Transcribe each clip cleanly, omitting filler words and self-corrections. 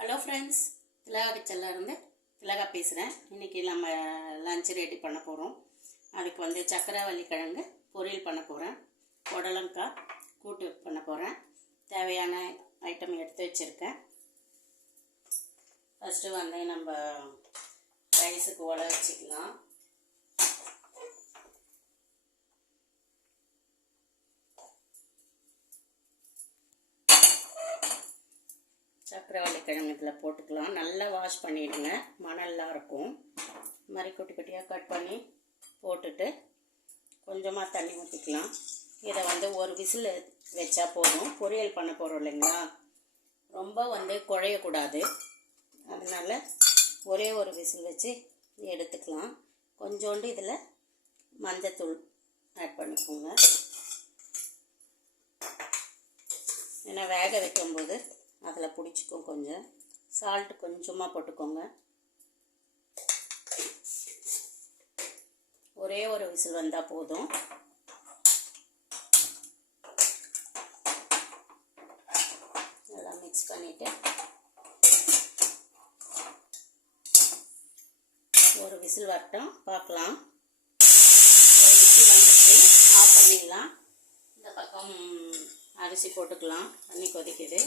Hello friends, திலகா கிச்சன்லேருந்து திலகா பேசுகிறேன். இன்றைக்கி நம்ம லஞ்ச் ரெடி பண்ண போகிறோம். அதுக்கு வந்து சக்கரவள்ளி கிழங்கு பொரியல் பண்ண போகிறேன். புடலங்காய் கூட்டு பண்ண போகிறேன். தேவையான ஐட்டம் எடுத்து வச்சுருக்கேன். ஃபஸ்ட்டு வந்து நம்ம ரைஸுக்கு உல வச்சுக்கலாம். சக்கரவள்ளி கிழங்கு இதில் போட்டுக்கலாம். நல்லா வாஷ் பண்ணிவிடுங்க, மணல்லாம் இருக்கும். இது மாதிரி குட்டி குட்டியாக கட் பண்ணி போட்டுட்டு கொஞ்சமாக தண்ணி ஊற்றிக்கலாம். இதை வந்து ஒரு விசில் வச்சா போதும். பொரியல் பண்ண போகிறோம் இல்லைங்களா, ரொம்ப வந்து குழையக்கூடாது. அதனால் ஒரே ஒரு விசில் வச்சு எடுத்துக்கலாம். கொஞ்சோண்டு இதில் மஞ்சத்தூள் ஆட் பண்ணிக்கோங்க. ஏன்னா வேக வைக்கும்போது அதில் பிடிச்சிக்கும். கொஞ்சம் சால்ட் கொஞ்சமாக போட்டுக்கோங்க. ஒரே ஒரு விசில் வந்தால் போதும். எல்லாம் மிக்ஸ் பண்ணிவிட்டு ஒரு விசில் வரட்டும், பார்க்கலாம். ஒரு விசில் வந்துட்டு ஆஃப் பண்ணிடலாம். இந்த பக்கம் அரிசி போட்டுக்கலாம். தண்ணி கொதிக்குது.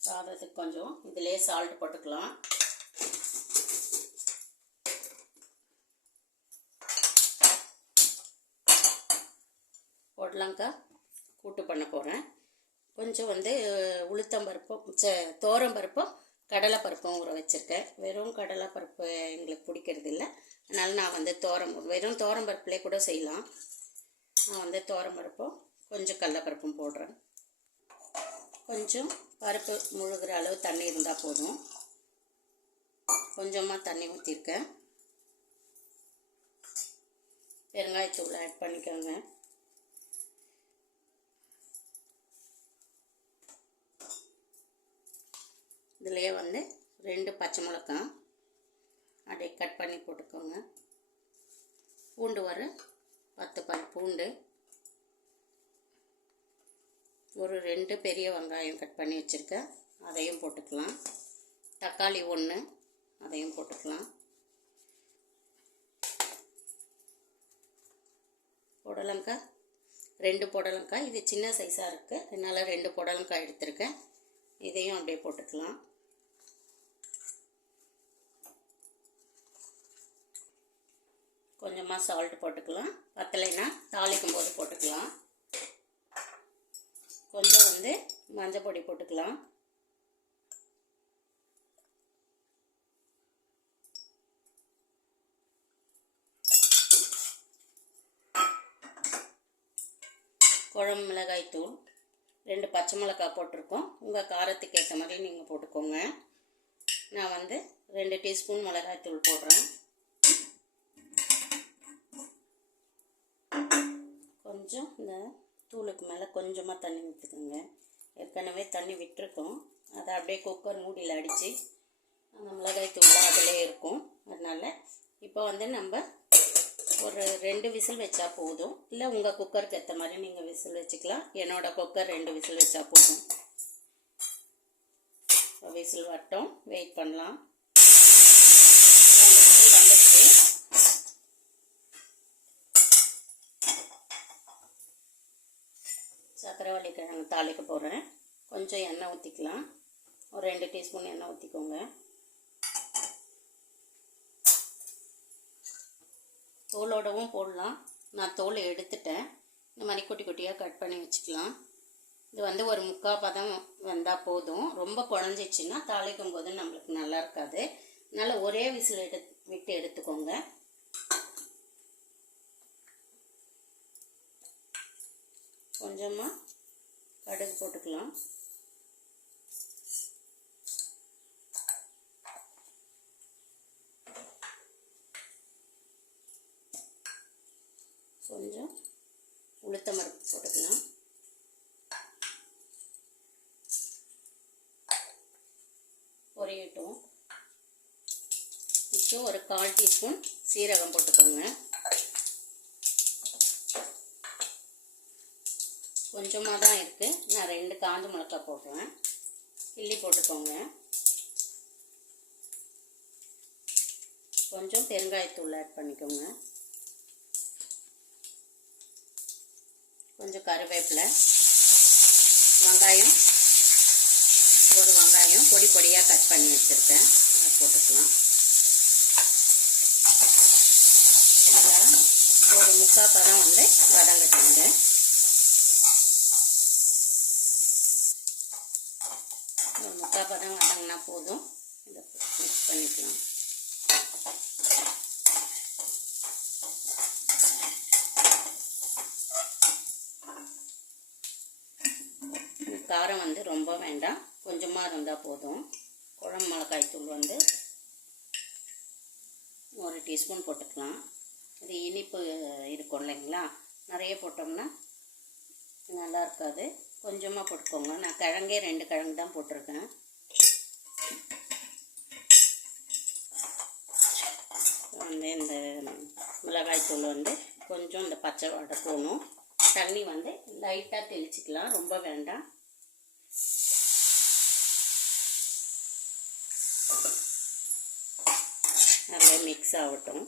சாதத்துக்கு கொஞ்சம் இதிலே சால்ட் போட்டுக்கலாம். புடலங்காய் கூட்டு பண்ண போகிறேன். கொஞ்சம் வந்து உளுத்தம்பருப்பும் தோரம்பருப்பும் கடலைப்பருப்பும் ஊற வச்சுருக்கேன். வெறும் கடலைப்பருப்பு எங்களுக்கு பிடிக்கிறது இல்லை. அதனால் நான் வந்து வெறும் தோரம்பருப்புலேயே கூட செய்யலாம். நான் வந்து தோரம்பருப்பும் கொஞ்சம் கடலைப்பருப்பும் போடுறேன். கொஞ்சம் பருப்பு முழுகிற அளவு தண்ணி இருந்தால் போதும். கொஞ்சமாக தண்ணி ஊற்றிருக்கேன். பெருங்காயத்தூள் ஆட் பண்ணிக்கோங்க. இதுலேயே வந்து 2 பச்சை மிளகாய் அப்படியே கட் பண்ணி போட்டுக்கோங்க. பூண்டு ஒரு 10 பல் பூண்டு, ஒரு 2 பெரிய வெங்காயம் கட் பண்ணி வச்சுருக்கேன், அதையும் போட்டுக்கலாம். தக்காளி 1, அதையும் போட்டுக்கலாம். புடலங்காய் 2 புடலங்காய், இது சின்ன சைஸாக இருக்குது, அதனால் 2 புடலங்காய் எடுத்திருக்கேன். இதையும் அப்படியே போட்டுக்கலாம். கொஞ்சமாக சால்ட் போட்டுக்கலாம். பத்தலைன்னா தாளிக்கும் போது போட்டுக்கலாம். கொஞ்சம் வந்து மஞ்சள் பொடி போட்டுக்கலாம். குழம்பு மிளகாய் தூள் 2 பச்சை மிளகாய் போட்டிருக்கோம். உங்கள் காரத்துக்கு ஏற்ற மாதிரி நீங்கள் போட்டுக்கோங்க. நான் வந்து 2 டீஸ்பூன் மிளகாய் தூள் போடுறேன். கொஞ்சம் இந்த தூளுக்கு மேலே கொஞ்சமாக தண்ணி ஊற்றிக்கோங்க. ஏற்கனவே தண்ணி விட்டுருக்கோம். அதை அப்படியே குக்கர் மூடியில் அடித்து அந்த மிளகாய் தூள் அதிலே இருக்கும். அதனால் இப்போ வந்து நம்ம ஒரு 2 விசில் வச்சா போதும். இல்லை உங்கள் குக்கருக்கு ஏற்ற மாதிரி நீங்கள் விசில் வச்சுக்கலாம். என்னோடய குக்கர் 2 விசில் வச்சா போதும். விசில் வரட்டும், வெயிட் பண்ணலாம். 2 விசில் வந்துடுச்சு. சக்கரவள்ளி கிழங்கு தாளிக்க போகிறேன். கொஞ்சம் எண்ணெய் ஊற்றிக்கலாம். ஒரு 2 டீஸ்பூன் எண்ணெய் ஊற்றிக்கோங்க. தோலோடவும் போடலாம். நான் தோல் எடுத்துட்டேன். இந்த மாதிரி குட்டி குட்டியாக கட் பண்ணி வச்சுக்கலாம். இது வந்து ஒரு 3/4 பதம் வந்தால் போதும். ரொம்ப குழஞ்சிச்சின்னா தாளிக்கும் போது நம்மளுக்கு நல்லா இருக்காது. அதனால் ஒரே விசில் விட்டு எடுத்துக்கோங்க. கொஞ்சமாக கடுகு போட்டுக்கலாம். கொஞ்சம் உளுத்தம்பருப்பு போட்டுக்கலாம். பொரியட்டும். இப்போ ஒரு 1/4 டீஸ்பூன் சீரகம் போட்டுக்கோங்க. கொஞ்சமாக தான் இருக்குது. நான் 2 காஞ்ச மிளகாய் போடுறேன். கிள்ளி போட்டுக்கோங்க. கொஞ்சம் பெருங்காயத்தூள் ஆட் பண்ணிக்கோங்க. கொஞ்சம் கருவேப்பிலை, வெங்காயம், ஒரு வெங்காயம் பொடி பொடியாக கட் பண்ணி வச்சுருக்கேன், அதை போட்டுக்கலாம். நல்லா ஒரு 3/4 பதம் வந்து வதங்கட்டுங்க. ஒரு 3/4 பதம் வதங்கினா போதும். இதை மிக்ஸ் பண்ணிக்கலாம். காரம் வந்து ரொம்ப வேண்டாம், கொஞ்சமாக இருந்தால் போதும். குழம்பு மிளகாய் தூள் வந்து 1 டீஸ்பூன் போட்டுக்கலாம். இது இனிப்பு இருக்கும் இல்லைங்களா, நிறைய போட்டோம்னா நல்லா இருக்காது. கொஞ்சமாக போட்டுக்கோங்க. நான் கிழங்கே 2 கிழங்கு தான் போட்டிருக்கேன். வந்து இந்த மிளகாய் தூள் வந்து கொஞ்சம் இந்த பச்சை வாடை போகணும். தண்ணி வந்து லைட்டாக தெளிச்சிக்கலாம், ரொம்ப வேண்டாம். நல்லா மிக்ஸ் ஆகட்டும்.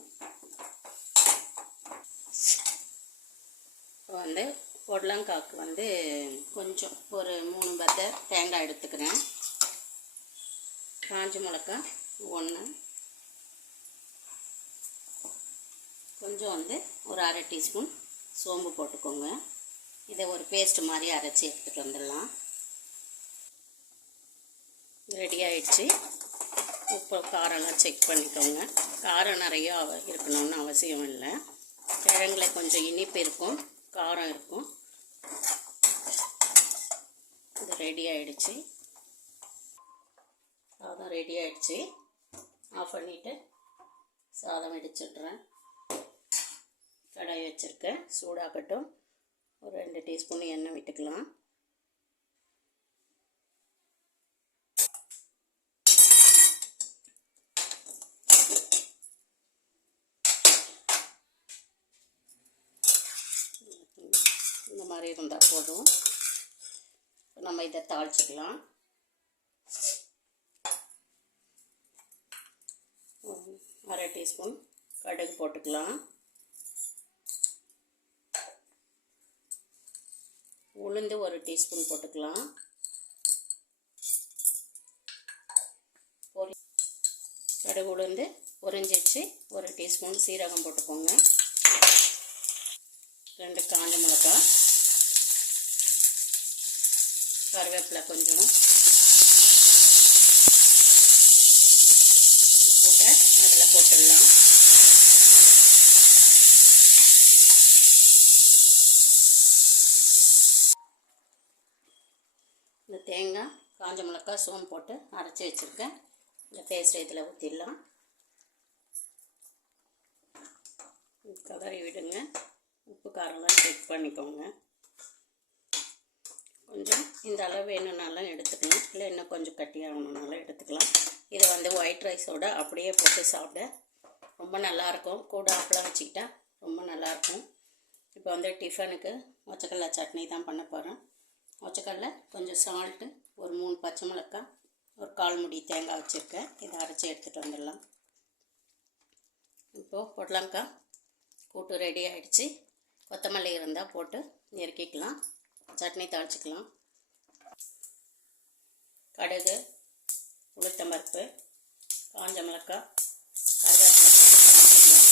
வந்து பொடலங்காய்க்கு வந்து கொஞ்சம் ஒரு 3 பத்தை தேங்காய் எடுத்துக்கிறேன். காஞ்ச மிளகாய் 1, கொஞ்சம் வந்து ஒரு 1/2 டீஸ்பூன் சோம்பு போட்டுக்கோங்க. இதை ஒரு பேஸ்ட் மாதிரி அரைச்சி எடுத்துகிட்டு வந்துடலாம். ரெடி ஆகிடுச்சு. உப்பு காரம்லாம் செக் பண்ணிக்கோங்க. காரம் நிறையா இருக்கணும்னு அவசியம் இல்லை. கிழங்குல கொஞ்சம் இனிப்பு இருக்கும், காரம் இருக்கும். இது ரெடி ஆகிடுச்சு. சாதம் ரெடி ஆகிடுச்சு. ஆஃப் பண்ணிவிட்டு சாதம் வடிச்சிடுறேன். கடாய் வச்சுருக்கேன், சூடாகட்டும். ஒரு 2 டீஸ்பூன் எண்ணெய் விட்டுக்கலாம். இந்த மாதிரி இருந்தால் போதும். நம்ம இதை தாளிச்சிக்கலாம். அரை டீஸ்பூன் கடுகு போட்டுக்கலாம். உளுந்து 1 டீஸ்பூன் போட்டுக்கலாம். கடுகு உளுந்து பொரிஞ்சிச்சு. 1 டீஸ்பூன் சீரகம் போட்டுக்கோங்க. 2 காஞ்ச மிளகாய், கருவேப்பிலை கொஞ்சம் போட்டு அதில் போட்டுடலாம். இந்த தேங்காய், காஞ்ச மிளகாய், சோம்பு போட்டு அரைச்சி வச்சுருக்கேன். இந்த பேஸ்ட் இதில் ஊற்றிடலாம். கலரி விடுங்க. உப்பு காரம்லாம் செக் பண்ணிக்கோங்க. கொஞ்சம் இந்த அளவு வேணும்னாலும் எடுத்துக்கலாம், இல்லை இன்னும் கொஞ்சம் கட்டியாகணுன்னாலும் எடுத்துக்கலாம். இதை வந்து ஒயிட் ரைஸோடு அப்படியே போட்டு சாப்பிட ரொம்ப நல்லாயிருக்கும். கூட அப்பளம் வச்சுக்கிட்டா ரொம்ப நல்லாயிருக்கும். இப்போ வந்து டிஃபனுக்கு மொச்சக்கடலை சட்னி தான் பண்ண போகிறேன். மொச்சக்கடலை, கொஞ்சம் சால்ட்டு, ஒரு 3 பச்சை மிளகாய், ஒரு 1/4 மூடி தேங்காய் வச்சுருக்கேன். இதை அரைச்சி எடுத்துகிட்டு வந்துடலாம். இப்போது பொடலங்காய் கூட்டு ரெடி ஆகிடுச்சு. கொத்தமல்லி இருந்தால் போட்டு நெருக்கிக்கலாம். சட்னி தாளிச்சிக்கலாம். கடுகு, உளுத்தம்பருப்பு, காஞ்ச மிளகாய், கருவேப்பிலை போட்டு தாளிச்சிக்கலாம்.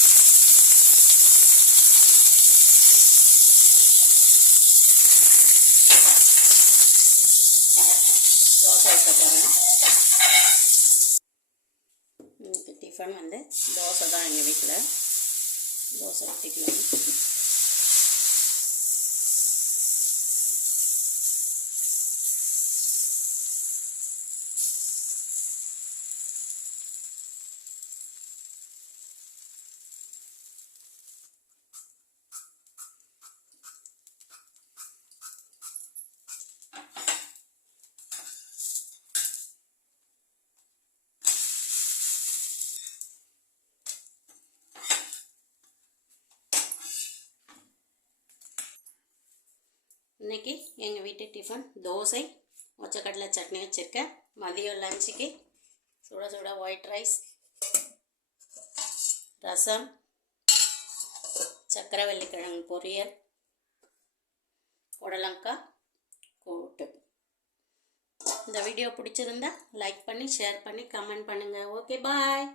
தோசை வைக்க போகிறேன். இன்னைக்கு டிஃபன் வந்து தோசை தான். எங்கள் வீட்டில் தோசை ஊற்றிக்கலாம். இன்றைக்கி எங்கள் வீட்டு டிஃபன் தோசை, மொச்சக்கடலை சட்னி வச்சுருக்கேன். மதியம் லஞ்சுக்கு சுட சுட ஒயிட் ரைஸ், ரசம், சக்கரவள்ளிக்கிழங்கு பொரியல், புடலங்காய் கூட்டு. இந்த வீடியோ பிடிச்சிருந்தா லைக் பண்ணி ஷேர் பண்ணி கமெண்ட் பண்ணுங்கள். ஓகே, பாய்.